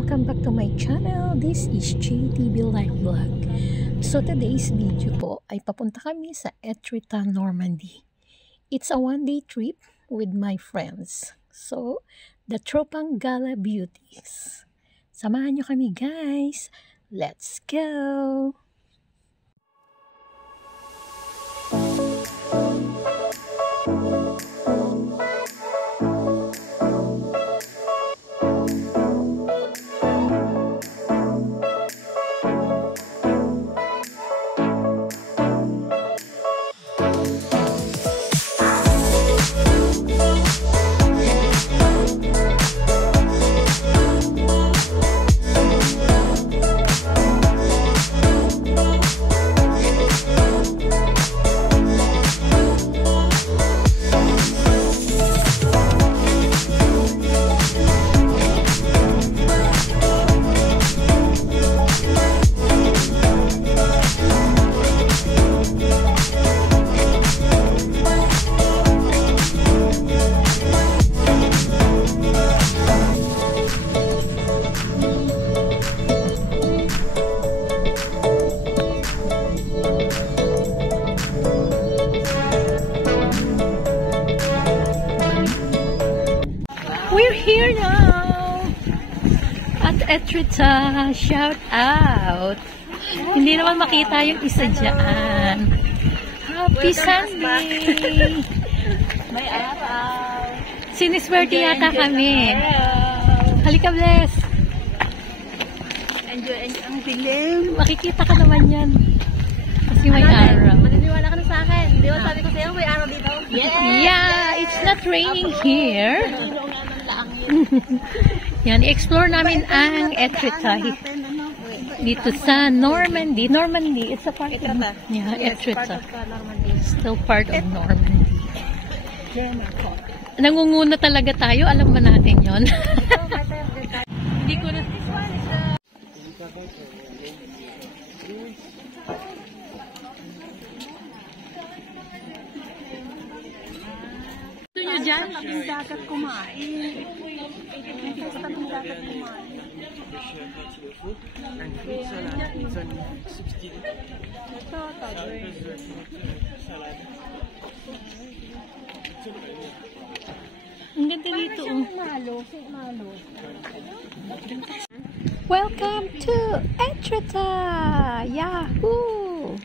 Welcome back to my channel. This is JTB Life Vlog. So today's video po ay papunta kami sa Etretat, Normandy. It's a one-day trip with my friends. So, the Tropang Gala Beauties. Samahan nyo kami guys. Let's go! We're here now at Etretat. Shout out! Hindi naman makita yung isa dyan. Happy Sunday! May araw. Siniswerte yata kami. Halika, Bless. Enjoy ang dilim. Makikita ka naman yan. Kasi may araw. Maniniwala ka na sa akin. Di ba sabi ko sa'yo, may araw dito? Yeah! It's not raining here. Yan, i-explore namin ang Etretat. Dito sa Normandy. Normandy, it's a part of Etretat. Still part of Normandy. Nangunguna talaga tayo, alam ba natin yon? Hindi ko na... Ito nyo dyan? Tabing dagat kumain. Hindi sa tabing dagat kumain. Ito, tabi. Ang ganda dito. Malo. Malo. Welcome to Etretat! Yahoo!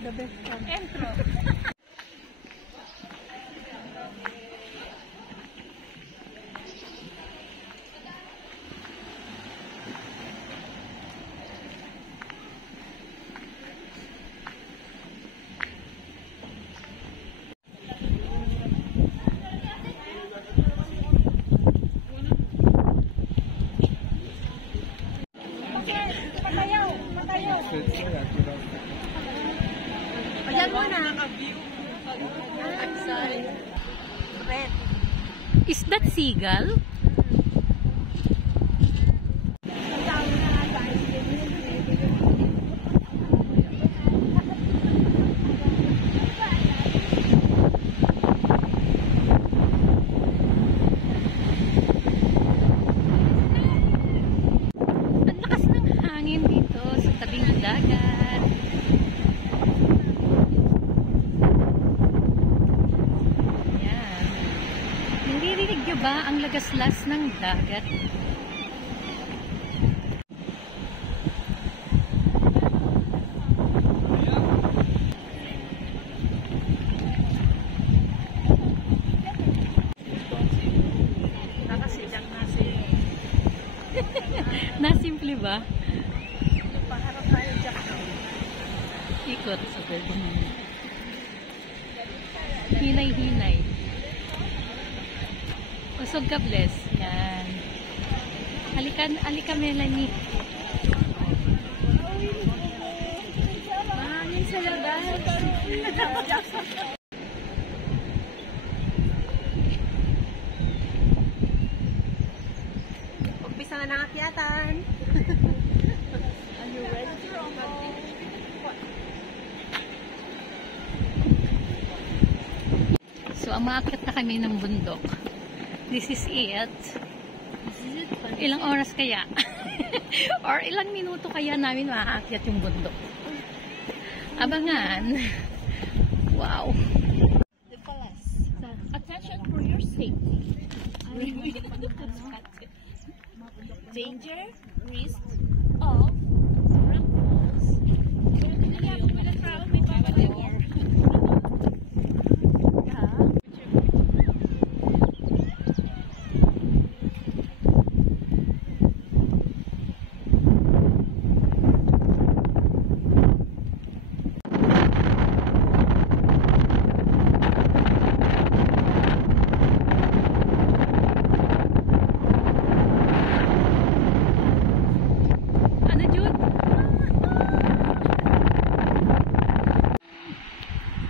The best one. Entro. Ayan mo na. Red. Is that seagull? Ang lakas ng hangin dito sa tabing dagat. Yan. Nandirinig nyo ba ang lagaslas ng dagat? Nakasilang nasi. Nasimple ba? Paharap tayo dyan. Ikot sa pwedeng hinay-hinay. Usog ka, Bless. Yan. Halika, Melanie. Mahangin sa labas. Umpisa na ng akyatan. Are you ready to rumble? So, umaakit na kami ng bundok. This is it. This is Ilang oras kaya? Or ilang minuto kaya namin maaakyat yung bundok? Abangan. Wow. The palace. Attention for your safety. Danger, risk of rock falls. Kaya po may tao, may papaliwar. Ano, Jude?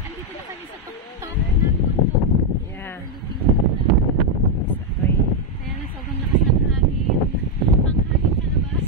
Andito na kami sa pagpapala ng bundok. Yeah. Kaya na sobrang lakas ng hangin. Ang hangin sa labas.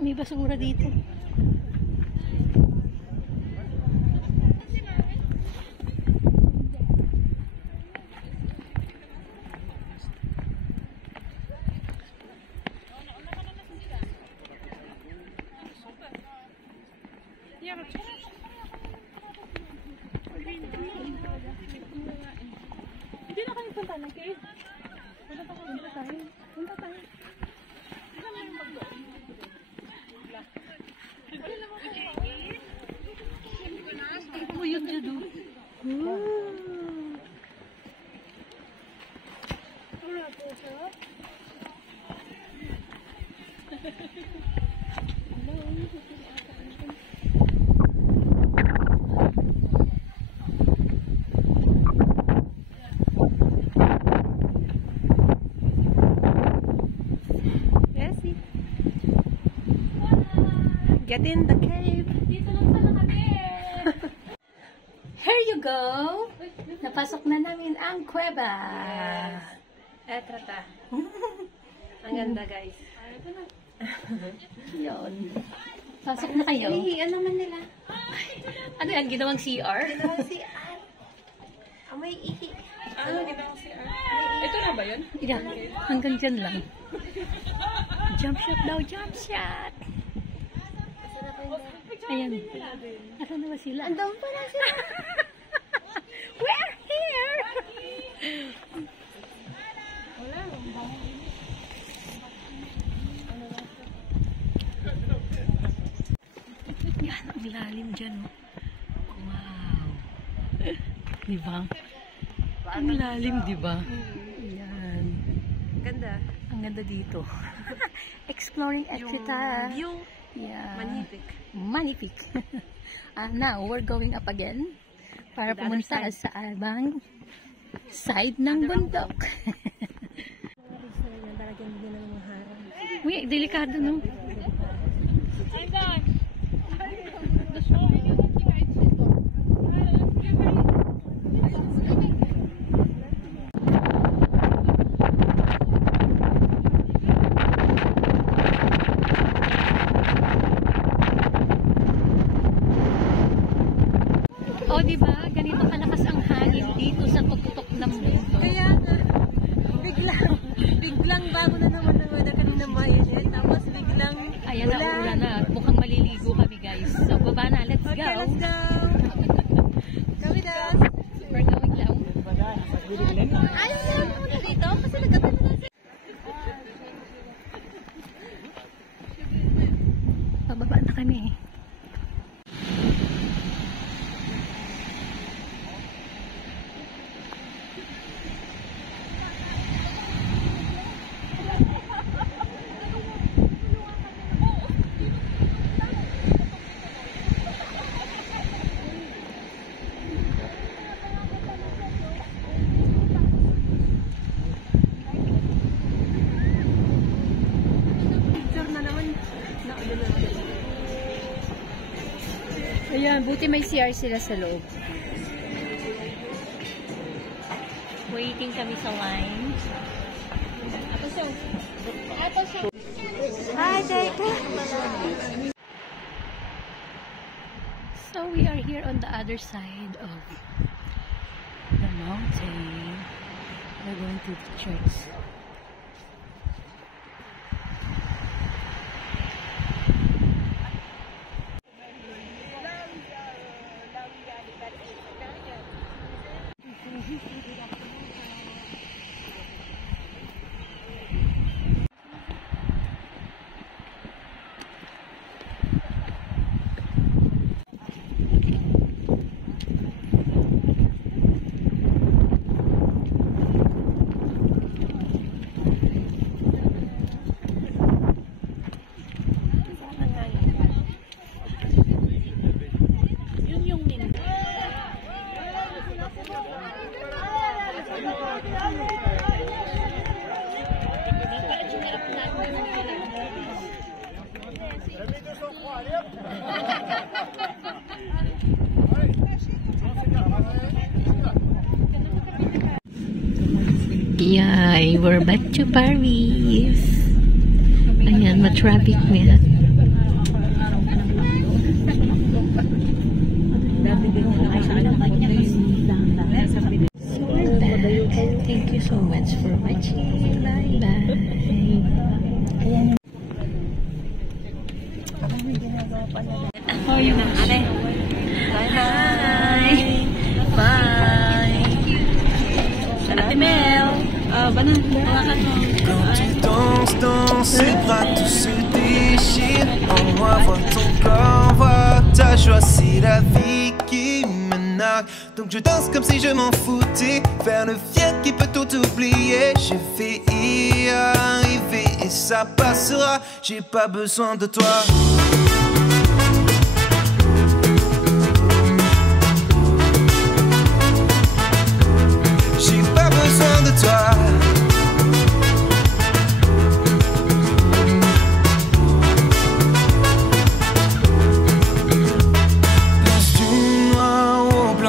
May basura dito. Hindi na kami punta na kayo. Punta tayo. Punta tayo. Oh, yun dyan, oh. Wala po siya. Bessie. Get in the cave. Dito lang pala kami. Here you go. Napasok na namin ang kuweba. Etrata. Ang ganda, guys. Yun. Pasok na kayo. Hihiyan naman nila. Ano yan? Ginawang CR? Ginawang CR. May ihi. Ginawang CR. Ito na ba yun? Yan. Hanggang dyan lang. Jump shot daw. Jump shot. Ayan. Asan na ba sila? Andun pala sila. We're here! Wala. Yan, ang lalim dyan. Wow. Diba? Ang lalim, diba? Yan. Ganda. Ang ganda dito. Exploring Exeter. View. Yeah. Manipik. Manipik. Now, we're going up again para The other pumunta side. sa abang side ng bundok. Talagang hindi na mga harang. Uy, delikado, no? O, diba? Ganito kalakas ang hangin dito sa tuktok ng bundok. Kaya nga, biglang bago na naman ng weather kanina mainit. Tapos biglang Ayan na, ulan na. Mukhang maliligo kami, guys. So, baba na. Let's go. Okay, let's go. Kami na. We're going down. Ayaw na lang muna dito kasi nagkatabi na. Pababa na kami. Ayan, buti may CR sila sa loob. Waiting kami sa line. Hi, Jacob! So we are here on the other side of the mountain. We're going to the church. Yay, we're back to Paris. Ayan, ma-traffic na. So we're back. Thank you so much for watching. Bye-bye. Oh, yung ate. Bye. Bye. Ate Mel. Banan. Quand tu danses dans ses bras, tout se déchire. En moi, vois ton corps, vois ta joie, c'est la vie qui me nargue. Donc je danse comme si je m'en foutais. Faire le fier qui peut tout oublier. Je vais y arriver et ça passera. J'ai pas besoin de toi. J'ai pas besoin de toi.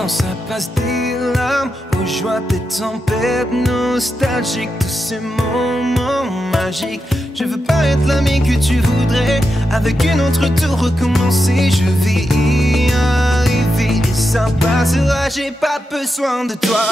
Ça passe des larmes aux joies des tempêtes nostalgiques, tous ces moments magiques. Je veux pas être l'ami que tu voudrais, avec une autre tout recommencer. Je vais y arriver et ça passera. J'ai pas besoin de toi.